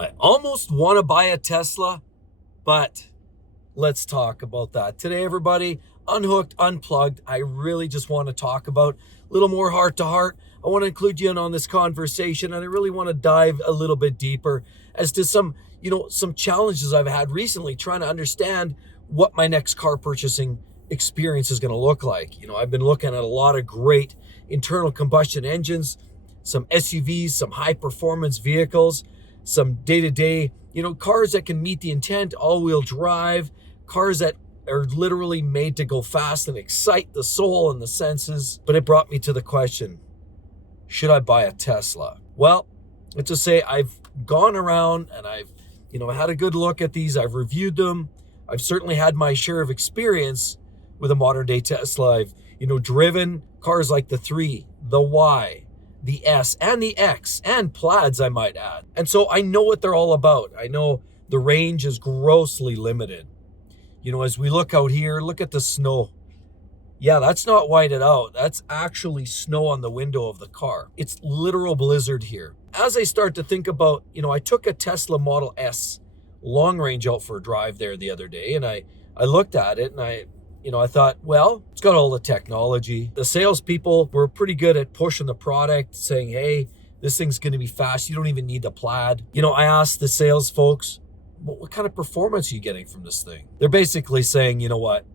I almost want to buy a Tesla, but let's talk about that. Today, everybody, unhooked, unplugged. I really just want to talk about a little more heart to heart. I want to include you in on this conversation, and I really want to dive a little bit deeper as to some challenges I've had recently trying to understand what my next car purchasing experience is going to look like. I've been looking at a lot of great internal combustion engines, some SUVs, some high performance vehicles, some day-to-day, cars that can meet the intent, all-wheel drive, cars that are literally made to go fast and excite the soul and the senses. But it brought me to the question, should I buy a Tesla? Well, let's just say I've gone around and I've had a good look at these. I've reviewed them. I've certainly had my share of experience with a modern day Tesla. I've driven cars like the 3, the Y, the S, and the X, and Plaids, I might add. And so I know what they're all about. I know the range is grossly limited. As we look out here, look at the snow. Yeah, that's not whited out. That's actually snow on the window of the car. It's literal blizzard here. As I start to think about, I took a Tesla Model S long range out for a drive there the other day, and I looked at it and I thought, well, it's got all the technology. The salespeople were pretty good at pushing the product, saying, hey, this thing's going to be fast. You don't even need the Plaid. I asked the sales folks, what kind of performance are you getting from this thing? They're basically saying, you know what?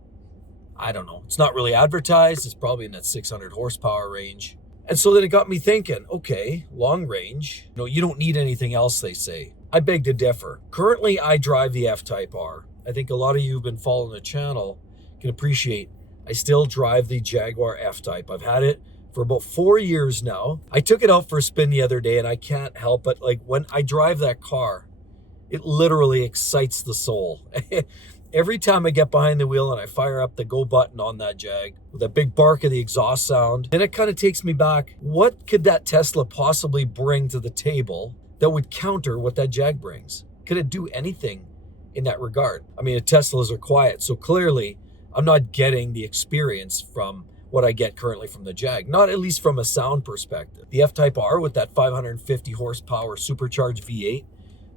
I don't know. It's not really advertised. It's probably in that 600 horsepower range. And so then it got me thinking, okay, long range, you don't need anything else, they say. I beg to differ. Currently, I drive the F-Type R. I think a lot of you who've been following the channel can appreciate I still drive the Jaguar F-Type. I've had it for about 4 years now. I took it out for a spin the other day, and I can't help but, when I drive that car, it literally excites the soul. Every time I get behind the wheel and I fire up the go button on that Jag with a big bark of the exhaust sound, then it kind of takes me back. What could that Tesla possibly bring to the table that would counter what that Jag brings? Could it do anything in that regard? I mean, the Teslas are quiet, so clearly I'm not getting the experience from what I get currently from the Jag, not at least from a sound perspective. The F-Type R with that 550 horsepower supercharged V8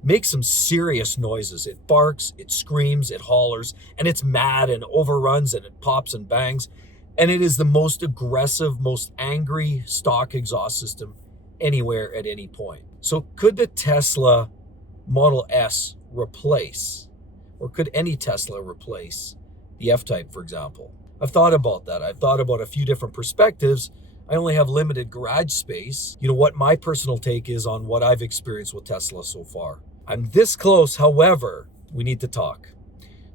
makes some serious noises. It barks, it screams, it hollers, and it's mad and overruns and it pops and bangs. And it is the most aggressive, most angry stock exhaust system anywhere at any point. So could the Tesla Model S replace, or could any Tesla replace the F-Type, for example? I've thought about that. I've thought about a few different perspectives. I only have limited garage space. What my personal take is on what I've experienced with Tesla so far. I'm this close, however, we need to talk.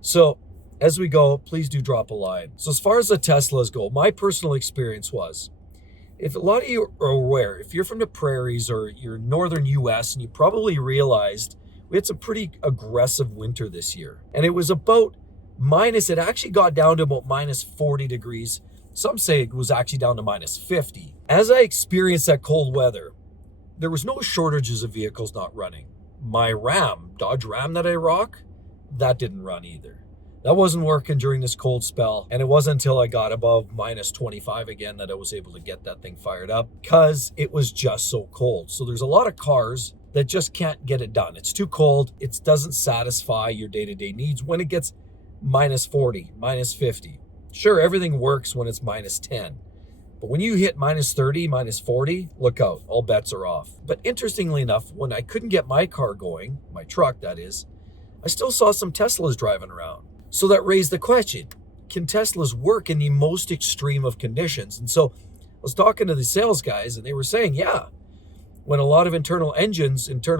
So as we go, please do drop a line. So as far as the Teslas go, my personal experience was, if a lot of you are aware, if you're from the prairies or you're northern US, and you probably realized we had some pretty aggressive winter this year. And it was about it actually got down to about minus 40 degrees. Some say it was actually down to minus 50. As I experienced that cold weather, there was no shortages of vehicles not running. My Dodge Ram that I rock, that didn't run either. That wasn't working during this cold spell. And it wasn't until I got above minus 25 again that I was able to get that thing fired up, because it was just so cold. So there's a lot of cars that just can't get it done. It's too cold. It doesn't satisfy your day-to-day needs when it gets minus 40, minus 50. Sure, everything works when it's minus 10. But when you hit minus 30, minus 40, look out, all bets are off. But interestingly enough, when I couldn't get my car going, my truck that is, I still saw some Teslas driving around. So that raised the question, can Teslas work in the most extreme of conditions? And so I was talking to the sales guys, and they were saying, yeah, when a lot of internal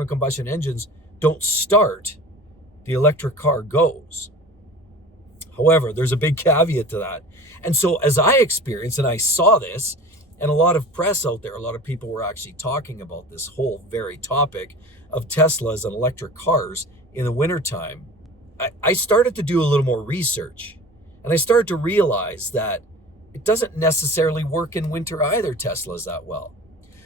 combustion engines don't start, the electric car goes. However, there's a big caveat to that. And so as I experienced, and I saw this, and a lot of press out there, a lot of people were actually talking about this whole very topic of Teslas and electric cars in the wintertime, I started to do a little more research. And I started to realize that it doesn't necessarily work in winter either, Teslas, that well.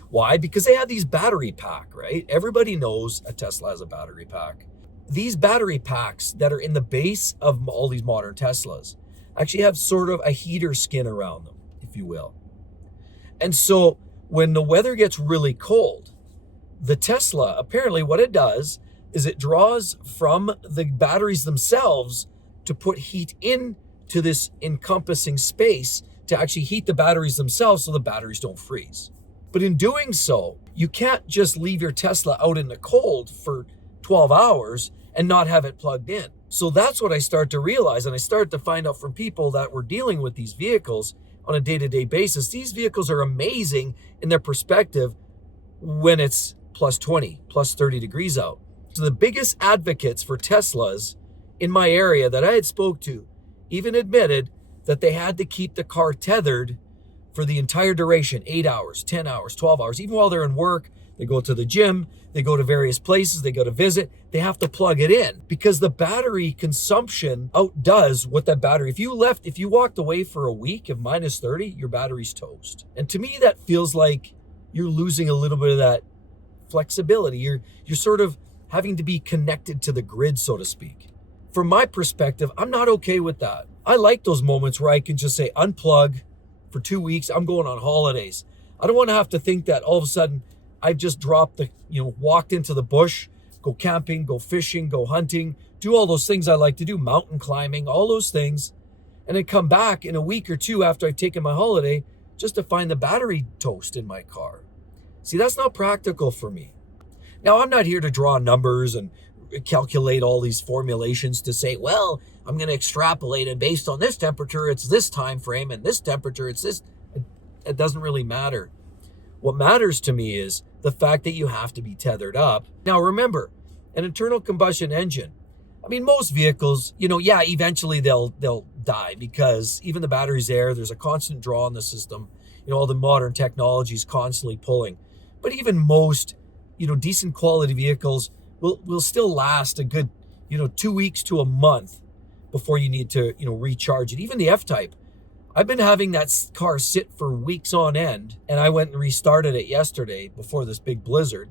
Why? Because they have these battery pack, right? Everybody knows a Tesla has a battery pack. These battery packs that are in the base of all these modern Teslas actually have sort of a heater skin around them, if you will. And so when the weather gets really cold, the Tesla, apparently what it does, is it draws from the batteries themselves to put heat into this encompassing space to actually heat the batteries themselves so the batteries don't freeze. But in doing so, you can't just leave your Tesla out in the cold for 12 hours and not have it plugged in. So that's what I started to realize, and I started to find out from people that were dealing with these vehicles on a day-to-day basis. These vehicles are amazing in their perspective when it's plus 20, plus 30 degrees out. So the biggest advocates for Teslas in my area that I had spoke to even admitted that they had to keep the car tethered for the entire duration, 8 hours, 10 hours, 12 hours. Even while they're in work, they go to the gym, they go to various places, they go to visit, they have to plug it in because the battery consumption outdoes what that battery. If you walked away for a week of minus 30, your battery's toast. And to me, that feels like you're losing a little bit of that flexibility. You're sort of having to be connected to the grid, so to speak. From my perspective, I'm not okay with that. I like those moments where I can just say unplug for 2 weeks. I'm going on holidays. I don't want to have to think that all of a sudden I've just dropped walked into the bush, go camping, go fishing, go hunting, do all those things I like to do, mountain climbing, all those things, and then come back in a week or two after I've taken my holiday just to find the battery toast in my car. See, that's not practical for me. Now, I'm not here to draw numbers and calculate all these formulations to say, well, I'm going to extrapolate and based on this temperature, it's this time frame, and this temperature, it's this. It doesn't really matter. What matters to me is the fact that you have to be tethered up. Now, remember, an internal combustion engine, I mean, most vehicles, eventually they'll die because even the battery's there, there's a constant draw on the system. All the modern technology is constantly pulling. But even most, decent quality vehicles will still last a good, 2 weeks to a month before you need to, recharge it. Even the F-Type. I've been having that car sit for weeks on end, and I went and restarted it yesterday before this big blizzard,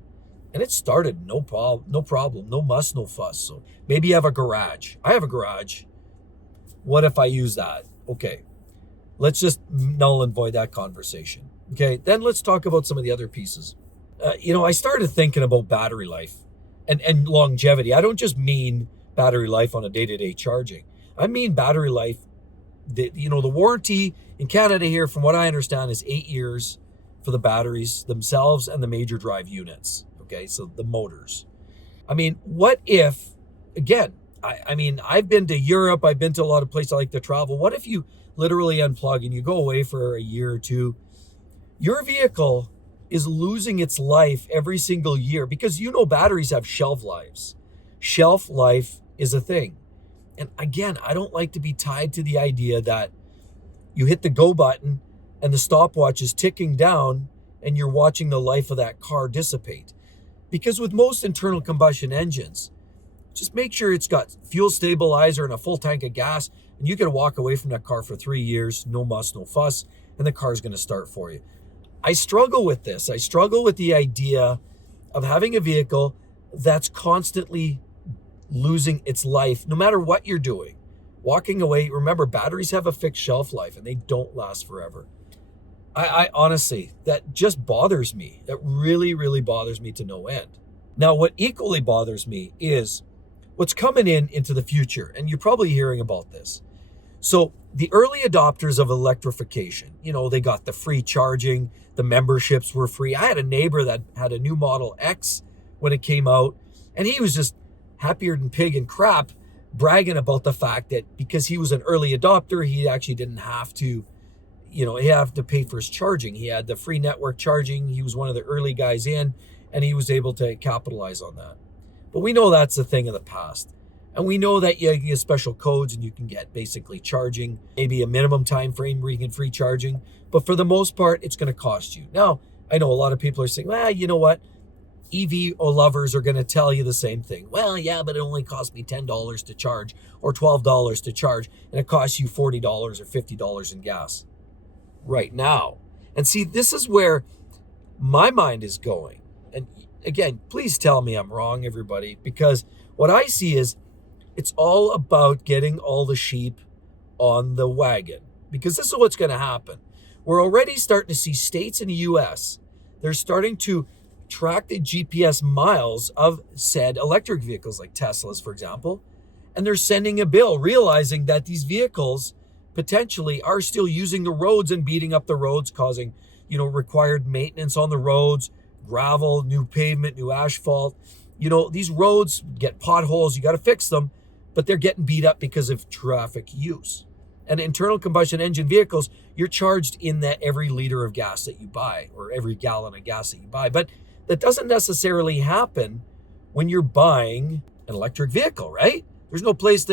and it started no problem, no muss, no fuss. So maybe you have a garage. I have a garage. What if I use that? Okay, let's just null and void that conversation. Okay, then let's talk about some of the other pieces. I started thinking about battery life and longevity. I don't just mean battery life on a day-to-day charging. I mean battery life. The warranty in Canada here, from what I understand, is 8 years for the batteries themselves and the major drive units. Okay, so the motors. I mean, what if, again, I've been to Europe, I've been to a lot of places I like to travel. What if you literally unplug and you go away for a year or two? Your vehicle is losing its life every single year because batteries have shelf lives. Shelf life is a thing. And again, I don't like to be tied to the idea that you hit the go button and the stopwatch is ticking down and you're watching the life of that car dissipate. Because with most internal combustion engines, just make sure it's got fuel stabilizer and a full tank of gas, and you can walk away from that car for 3 years, no muss, no fuss, and the car's going to start for you. I struggle with this. I struggle with the idea of having a vehicle that's constantly losing its life, no matter what you're doing. Walking away, remember, batteries have a fixed shelf life and they don't last forever. I honestly, that just bothers me. That really, really bothers me to no end. Now, what equally bothers me is what's coming into the future, and you're probably hearing about this. So the early adopters of electrification, they got the free charging, the memberships were free. I had a neighbor that had a new Model X when it came out, and he was just happier than pig and crap, bragging about the fact that because he was an early adopter, he actually didn't have to, he had to pay for his charging. He had the free network charging. He was one of the early guys in, and he was able to capitalize on that. But we know that's a thing of the past. And we know that you get special codes and you can get basically charging, maybe a minimum time frame where you can free charging. But for the most part, it's going to cost you. Now, I know a lot of people are saying, well, you know what? EV lovers are going to tell you the same thing. Well, yeah, but it only cost me $10 to charge or $12 to charge, and it costs you $40 or $50 in gas right now. And see, this is where my mind is going. And again, please tell me I'm wrong, everybody, because what I see is it's all about getting all the sheep on the wagon, because this is what's going to happen. We're already starting to see states in the U.S., they're starting to track the GPS miles of said electric vehicles, like Teslas, for example, and they're sending a bill realizing that these vehicles potentially are still using the roads and beating up the roads, causing, required maintenance on the roads, gravel, new pavement, new asphalt. These roads get potholes, you got to fix them, but they're getting beat up because of traffic use. And internal combustion engine vehicles, you're charged in that every liter of gas that you buy or every gallon of gas that you buy. But that doesn't necessarily happen when you're buying an electric vehicle, right? There's no place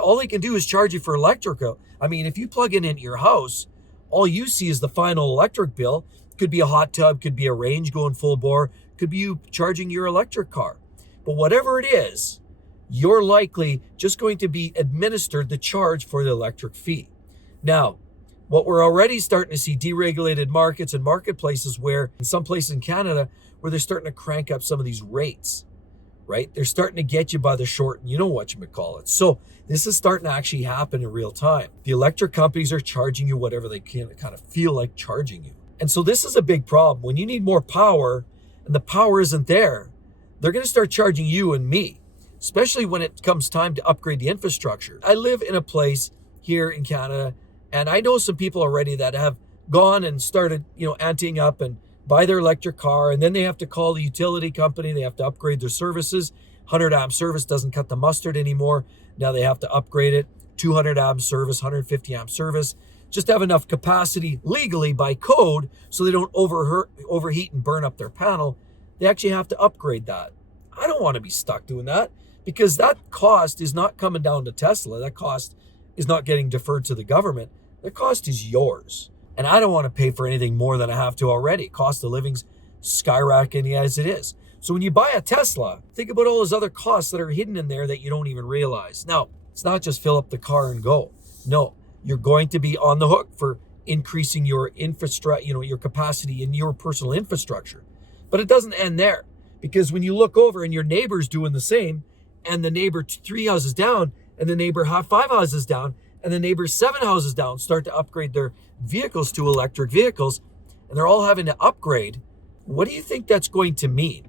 all they can do is charge you for electrical. I mean, if you plug it into your house, all you see is the final electric bill. Could be a hot tub, could be a range going full bore, could be you charging your electric car. But whatever it is, you're likely just going to be administered the charge for the electric fee. Now, what we're already starting to see deregulated markets and marketplaces where, in some places in Canada, where they're starting to crank up some of these rates, right? They're starting to get you by the short, and you know what you call it. So this is starting to actually happen in real time. The electric companies are charging you whatever they can kind of feel like charging you. And so this is a big problem. When you need more power and the power isn't there, they're going to start charging you and me, especially when it comes time to upgrade the infrastructure. I live in a place here in Canada, and I know some people already that have gone and started, anteing up and buy their electric car, and then they have to call the utility company. They have to upgrade their services. 100 amp service doesn't cut the mustard anymore. Now they have to upgrade it. 200 amp service, 150 amp service, just to have enough capacity legally by code so they don't overheat and burn up their panel. They actually have to upgrade that. I don't want to be stuck doing that, because that cost is not coming down to Tesla. That cost is not getting deferred to the government. The cost is yours. And I don't want to pay for anything more than I have to already. Cost of living's skyrocketing as it is. So when you buy a Tesla, think about all those other costs that are hidden in there that you don't even realize. Now, it's not just fill up the car and go. No, you're going to be on the hook for increasing your infrastructure, your capacity in your personal infrastructure. But it doesn't end there, because when you look over and your neighbor's doing the same, and the neighbor 3 houses down, and the neighbor 5 houses down, and the neighbor 7 houses down start to upgrade their vehicles to electric vehicles, and they're all having to upgrade, what do you think that's going to mean?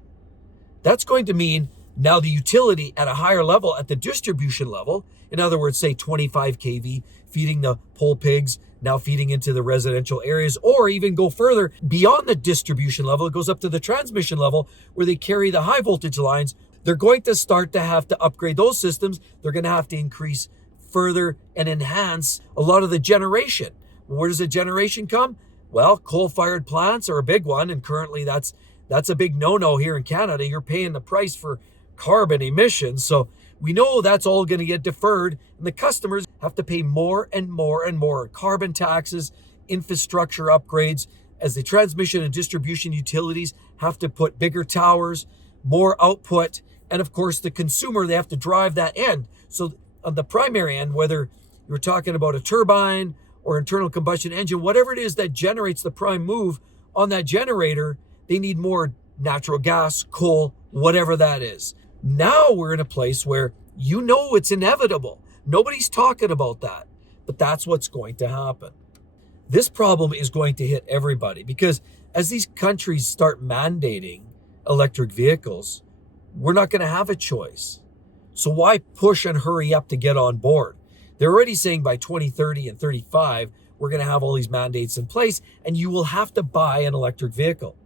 That's going to mean now the utility at a higher level, at the distribution level, in other words, say 25 kV, feeding the pole pigs, now feeding into the residential areas, or even go further beyond the distribution level. It goes up to the transmission level where they carry the high voltage lines. They're going to start to have to upgrade those systems. They're going to have to increase further and enhance a lot of the generation. Where does the generation come? Well, coal-fired plants are a big one, and currently that's a big no-no here in Canada. You're paying the price for carbon emissions, so we know that's all going to get deferred, and the customers have to pay more and more and more carbon taxes, infrastructure upgrades, as the transmission and distribution utilities have to put bigger towers, more output, and of course the consumer, they have to drive that end. So on the primary end, whether you're talking about a turbine or internal combustion engine, whatever it is that generates the prime move on that generator, they need more natural gas, coal, whatever that is. Now we're in a place where it's inevitable. Nobody's talking about that, but that's what's going to happen. This problem is going to hit everybody, because as these countries start mandating electric vehicles, we're not going to have a choice. So why push and hurry up to get on board? They're already saying by 2030 and 35, we're going to have all these mandates in place, and you will have to buy an electric vehicle.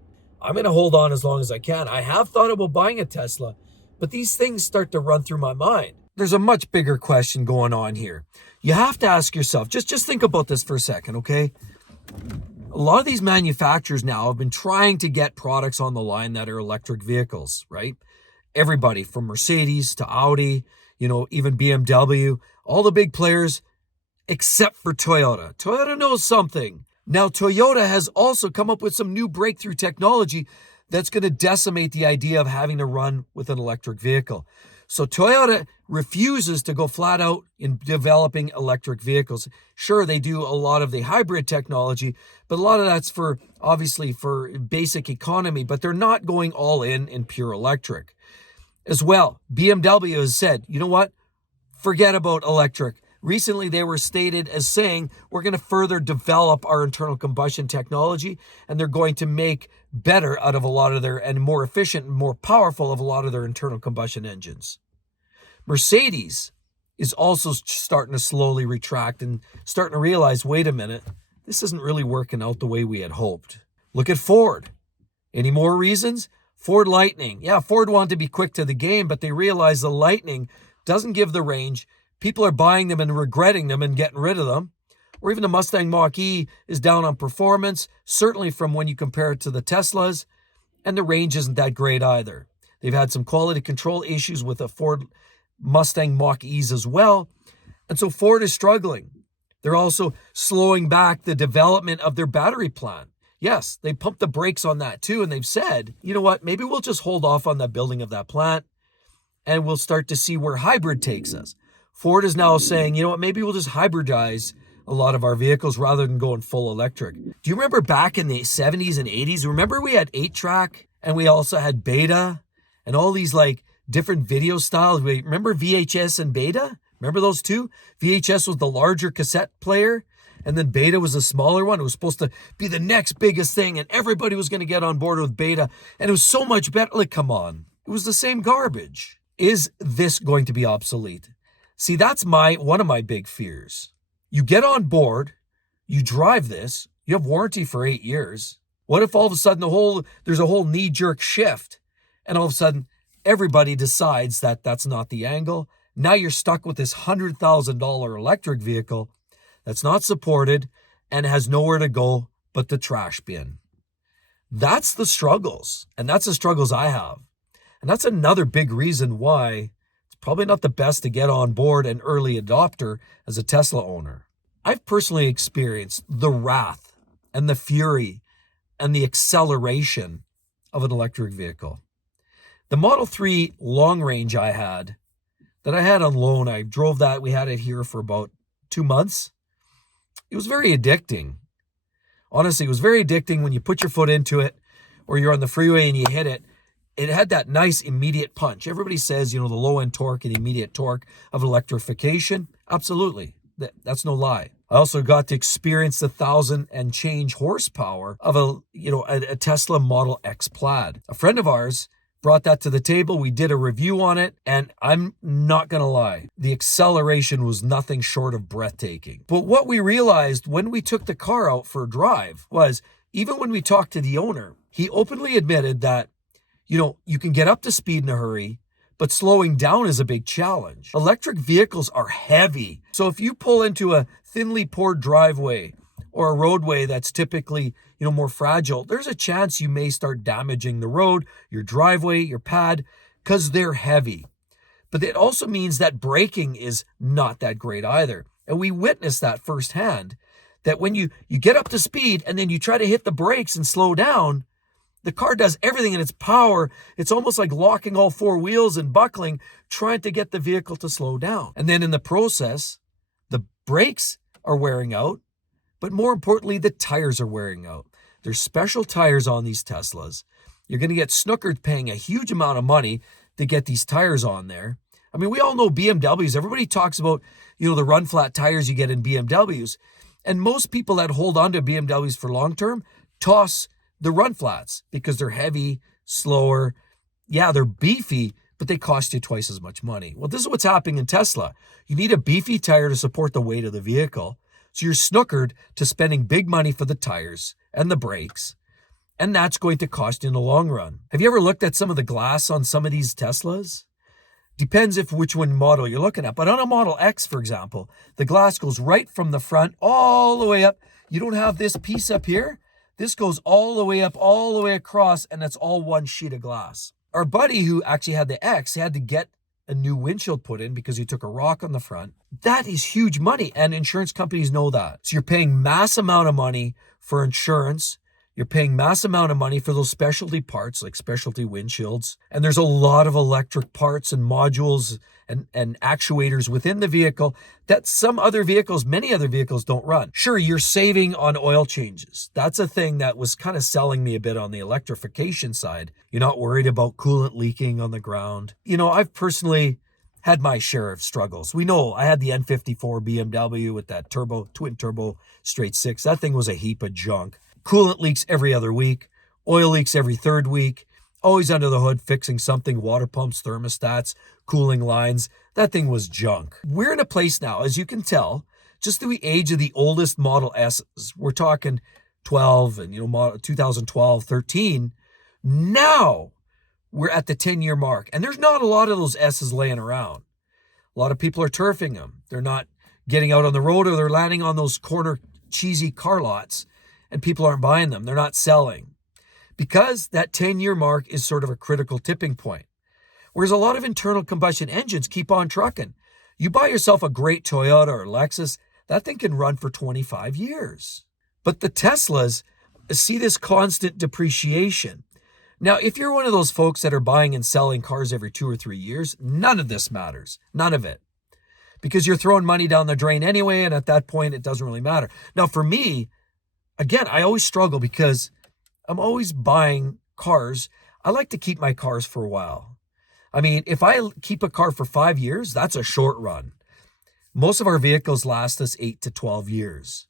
I'm going to hold on as long as I can. I have thought about buying a Tesla, but these things start to run through my mind. There's a much bigger question going on here. You have to ask yourself, just think about this for a second, okay? A lot of these manufacturers now have been trying to get products on the line that are electric vehicles, right? Everybody from Mercedes to Audi, even BMW, all the big players, except for Toyota. Toyota knows something. Now, Toyota has also come up with some new breakthrough technology that's going to decimate the idea of having to run with an electric vehicle. So Toyota refuses to go flat out in developing electric vehicles. Sure, they do a lot of the hybrid technology, but a lot of that's obviously for basic economy, but they're not going all in pure electric. As well, BMW has said, you know what? Forget about electric. Recently, they were stated as saying, we're going to further develop our internal combustion technology, and they're going to make better out of a lot of their, and more efficient and more powerful of a lot of their internal combustion engines. Mercedes is also starting to slowly retract and starting to realize, wait a minute, this isn't really working out the way we had hoped. Look at Ford. Any more reasons? Ford Lightning. Yeah, Ford wanted to be quick to the game, but they realized the Lightning doesn't give the range. People are buying them and regretting them and getting rid of them. Or even the Mustang Mach-E is down on performance, certainly from when you compare it to the Teslas, and the range isn't that great either. They've had some quality control issues with the Ford Mustang Mach-E's as well, and so Ford is struggling. They're also slowing back the development of their battery plant. Yes, they pumped the brakes on that too, and they've said, you know what, maybe we'll just hold off on the building of that plant, and we'll start to see where hybrid takes us. Ford is now saying, you know what, maybe we'll just hybridize a lot of our vehicles rather than going full electric. Do you remember back in the 70s and 80s? Remember we had 8-track and we also had Beta and all these like different video styles. Remember VHS and Beta? Remember those two? VHS was the larger cassette player and then Beta was a smaller one. It was supposed to be the next biggest thing and everybody was going to get on board with Beta and it was so much better. Like, come on. It was the same garbage. Is this going to be obsolete? See, that's one of my big fears. You get on board, you drive this, you have warranty for 8 years. What if all of a sudden there's a whole knee-jerk shift and all of a sudden everybody decides that that's not the angle? Now you're stuck with this $100,000 electric vehicle that's not supported and has nowhere to go but the trash bin. That's the struggles, and that's the struggles I have. And that's another big reason why it's probably not the best to get on board an early adopter as a Tesla owner. I've personally experienced the wrath and the fury and the acceleration of an electric vehicle. The Model 3 long range I had on loan, I drove that, we had it here for about 2 months. It was very addicting. Honestly, it was very addicting when you put your foot into it or you're on the freeway and you hit it. It had that nice immediate punch. Everybody says, the low end torque and immediate torque of electrification. Absolutely. That's no lie. I also got to experience the 1,000 and change horsepower of a Tesla Model X Plaid. A friend of ours brought that to the table. We did a review on it, and I'm not going to lie. The acceleration was nothing short of breathtaking. But what we realized when we took the car out for a drive was, even when we talked to the owner, he openly admitted that, you can get up to speed in a hurry, but slowing down is a big challenge. Electric vehicles are heavy. So if you pull into a thinly poured driveway or a roadway that's typically, more fragile, there's a chance you may start damaging the road, your driveway, your pad, because they're heavy. But it also means that braking is not that great either. And we witnessed that firsthand, that when you get up to speed and then you try to hit the brakes and slow down, the car does everything in its power. It's almost like locking all 4 wheels and buckling, trying to get the vehicle to slow down. And then in the process, the brakes are wearing out, but more importantly, the tires are wearing out. There's special tires on these Teslas. You're going to get snookered paying a huge amount of money to get these tires on there. I mean, we all know BMWs. Everybody talks about, the run flat tires you get in BMWs. And most people that hold on to BMWs for long term toss the run flats because they're heavy, slower. Yeah, they're beefy, but they cost you twice as much money. Well, this is what's happening in Tesla. You need a beefy tire to support the weight of the vehicle. So you're snookered to spending big money for the tires and the brakes. And that's going to cost you in the long run. Have you ever looked at some of the glass on some of these Teslas? Depends which one model you're looking at. But on a Model X, for example, the glass goes right from the front all the way up. You don't have this piece up here. This goes all the way up, all the way across, and that's all one sheet of glass. Our buddy who actually had the X had to get a new windshield put in because he took a rock on the front. That is huge money, and insurance companies know that. So you're paying mass amount of money for insurance. You're paying mass amount of money for those specialty parts like specialty windshields. And there's a lot of electric parts and modules and actuators within the vehicle that many other vehicles don't run. Sure, you're saving on oil changes. That's a thing that was kind of selling me a bit on the electrification side. You're not worried about coolant leaking on the ground. I've personally had my share of struggles. We know I had the N54 BMW with that twin turbo straight six. That thing was a heap of junk. Coolant leaks every other week, oil leaks every third week, always under the hood fixing something, water pumps, thermostats, cooling lines. That thing was junk. We're in a place now, as you can tell, just through the age of the oldest Model S's. We're talking 12 and, model 2012, 13. Now we're at the 10-year mark, and there's not a lot of those S's laying around. A lot of people are turfing them. They're not getting out on the road, or they're landing on those corner cheesy car lots, and people aren't buying them. They're not selling because that 10-year mark is sort of a critical tipping point. Whereas a lot of internal combustion engines keep on trucking. You buy yourself a great Toyota or Lexus, that thing can run for 25 years. But the Teslas see this constant depreciation. Now, if you're one of those folks that are buying and selling cars every 2 or 3 years, none of this matters. None of it. Because you're throwing money down the drain anyway, and at that point, it doesn't really matter. Now, for me, again, I always struggle because I'm always buying cars. I like to keep my cars for a while. I mean, if I keep a car for 5 years, that's a short run. Most of our vehicles last us 8 to 12 years.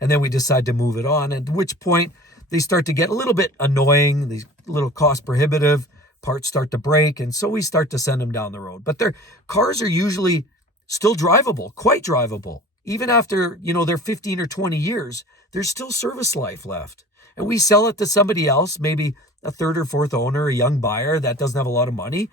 And then we decide to move it on, at which point they start to get a little bit annoying, these little cost prohibitive, parts start to break, and so we start to send them down the road. But their cars are usually still drivable, quite drivable. Even after, their 15 or 20 years, there's still service life left. And we sell it to somebody else, maybe a third or fourth owner, a young buyer that doesn't have a lot of money,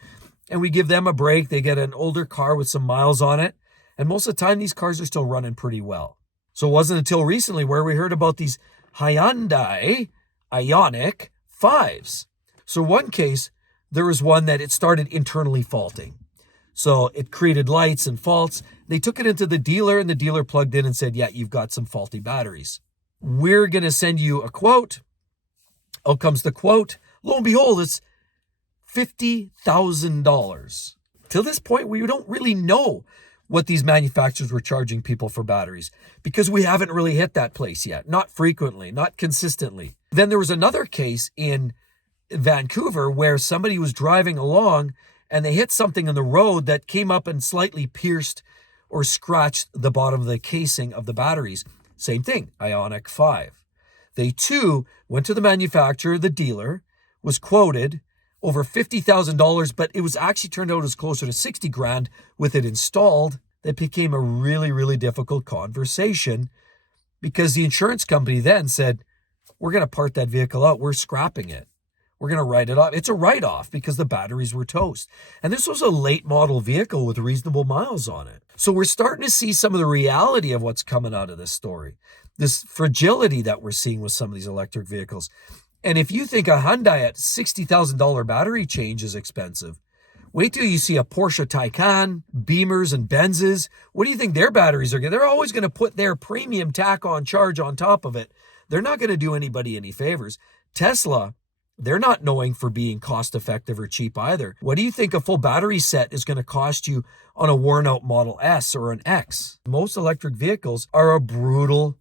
and we give them a break. They get an older car with some miles on it. And most of the time, these cars are still running pretty well. So it wasn't until recently where we heard about these Hyundai Ioniq 5s. So one case, there was one that it started internally faulting. So it created lights and faults. They took it into the dealer, and the dealer plugged in and said, yeah, you've got some faulty batteries. We're going to send you a quote. Out comes the quote. Lo and behold, it's $50,000. Till this point, we don't really know what these manufacturers were charging people for batteries because we haven't really hit that place yet. Not frequently, not consistently. Then there was another case in Vancouver where somebody was driving along and they hit something on the road that came up and slightly pierced or scratched the bottom of the casing of the batteries. Same thing, Ioniq 5. They too went to the manufacturer, the dealer, was quoted over $50,000, but it was actually turned out as closer to 60 grand with it installed. That became a really, really difficult conversation because the insurance company then said, we're going to part that vehicle out. We're scrapping it. We're going to write it off. It's a write-off because the batteries were toast. And this was a late model vehicle with reasonable miles on it. So we're starting to see some of the reality of what's coming out of this story. This fragility that we're seeing with some of these electric vehicles. And if you think a Hyundai at $60,000 battery change is expensive, wait till you see a Porsche Taycan, Beamers, and Benzes. What do you think their batteries are going to? They're always going to put their premium tack-on charge on top of it. They're not going to do anybody any favors. Tesla, they're not known for being cost-effective or cheap either. What do you think a full battery set is going to cost you on a worn-out Model S or an X? Most electric vehicles are a brutal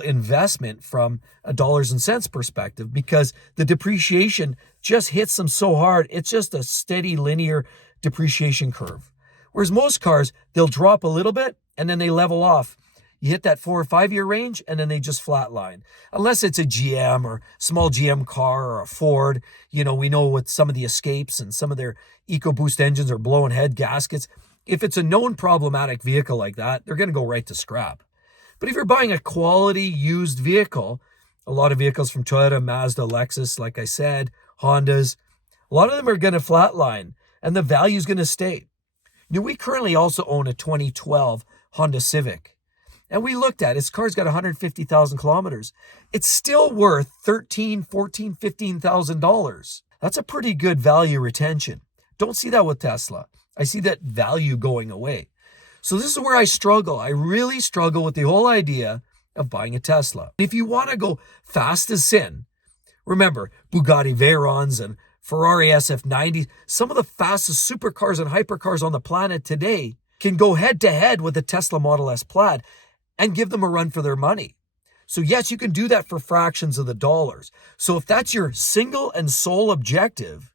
investment from a dollars and cents perspective because the depreciation just hits them so hard. It's just a steady linear depreciation curve. Whereas most cars, they'll drop a little bit and then they level off. You hit that 4 or 5 year range and then they just flatline. Unless it's a GM or small GM car or a Ford, we know with some of the Escapes and some of their EcoBoost engines are blowing head gaskets. If it's a known problematic vehicle like that, they're going to go right to scrap. But if you're buying a quality used vehicle, a lot of vehicles from Toyota, Mazda, Lexus, like I said, Hondas, a lot of them are going to flatline and the value is going to stay. We currently also own a 2012 Honda Civic. And we looked at it. This car's got 150,000 kilometers. It's still worth $13,000, $14,000, $15,000. That's a pretty good value retention. Don't see that with Tesla. I see that value going away. So this is where I struggle. I really struggle with the whole idea of buying a Tesla. If you want to go fast as sin, remember Bugatti Veyrons and Ferrari SF90, some of the fastest supercars and hypercars on the planet today can go head to head with the Tesla Model S Plaid and give them a run for their money. So yes, you can do that for fractions of the dollars. So if that's your single and sole objective,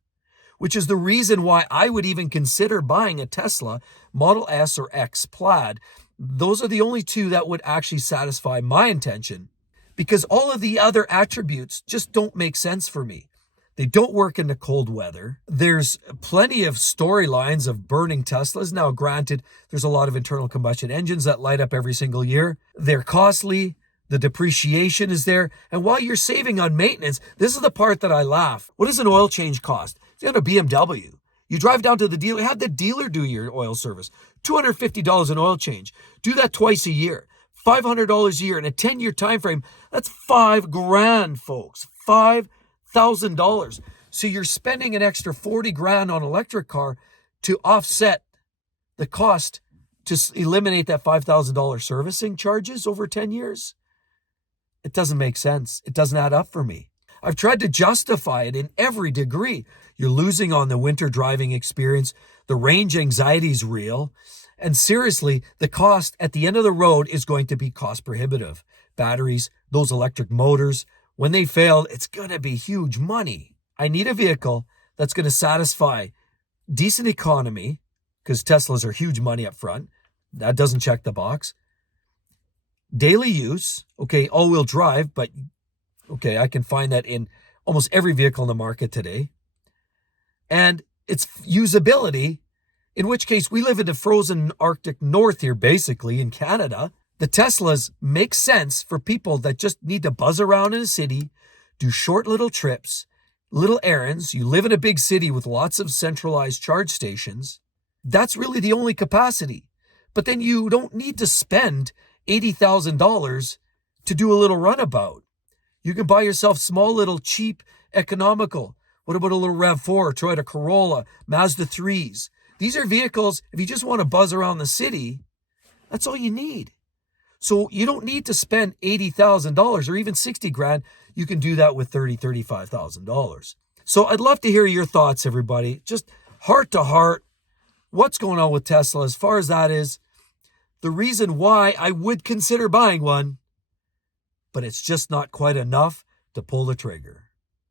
which is the reason why I would even consider buying a Tesla Model S or X Plaid. Those are the only two that would actually satisfy my intention, because all of the other attributes just don't make sense for me. They don't work in the cold weather. There's plenty of storylines of burning Teslas. Now, granted, there's a lot of internal combustion engines that light up every single year. They're costly. The depreciation is there. And while you're saving on maintenance, this is the part that I laugh. What does an oil change cost? If you have a BMW, you drive down to the dealer, have the dealer do your oil service. $250 an oil change. Do that twice a year. $500 a year in a 10-year time frame. That's $5,000, folks. $5,000. So you're spending an extra $40,000 on an electric car to offset the cost to eliminate that $5,000 servicing charges over 10 years. It doesn't make sense. It doesn't add up for me. I've tried to justify it in every degree. You're losing on the winter driving experience. The range anxiety is real. And seriously, the cost at the end of the road is going to be cost prohibitive. Batteries, those electric motors, when they fail, it's going to be huge money. I need a vehicle that's going to satisfy decent economy, because Teslas are huge money up front. That doesn't check the box. Daily use, okay, all-wheel drive, but okay, I can find that in almost every vehicle in the market today. And its usability, in which case we live in the frozen Arctic North here, basically, in Canada. The Teslas make sense for people that just need to buzz around in a city, do short little trips, little errands. You live in a big city with lots of centralized charge stations. That's really the only capacity. But then you don't need to spend $80,000 to do a little runabout. You can buy yourself small, little, cheap, economical. What about a little RAV4, Toyota Corolla, Mazda 3s? These are vehicles, if you just want to buzz around the city, that's all you need. So you don't need to spend $80,000 or even $60,000. You can do that with $30,000, $35,000. So I'd love to hear your thoughts, everybody. Just heart to heart, what's going on with Tesla as far as that is. The reason why I would consider buying one, but it's just not quite enough to pull the trigger.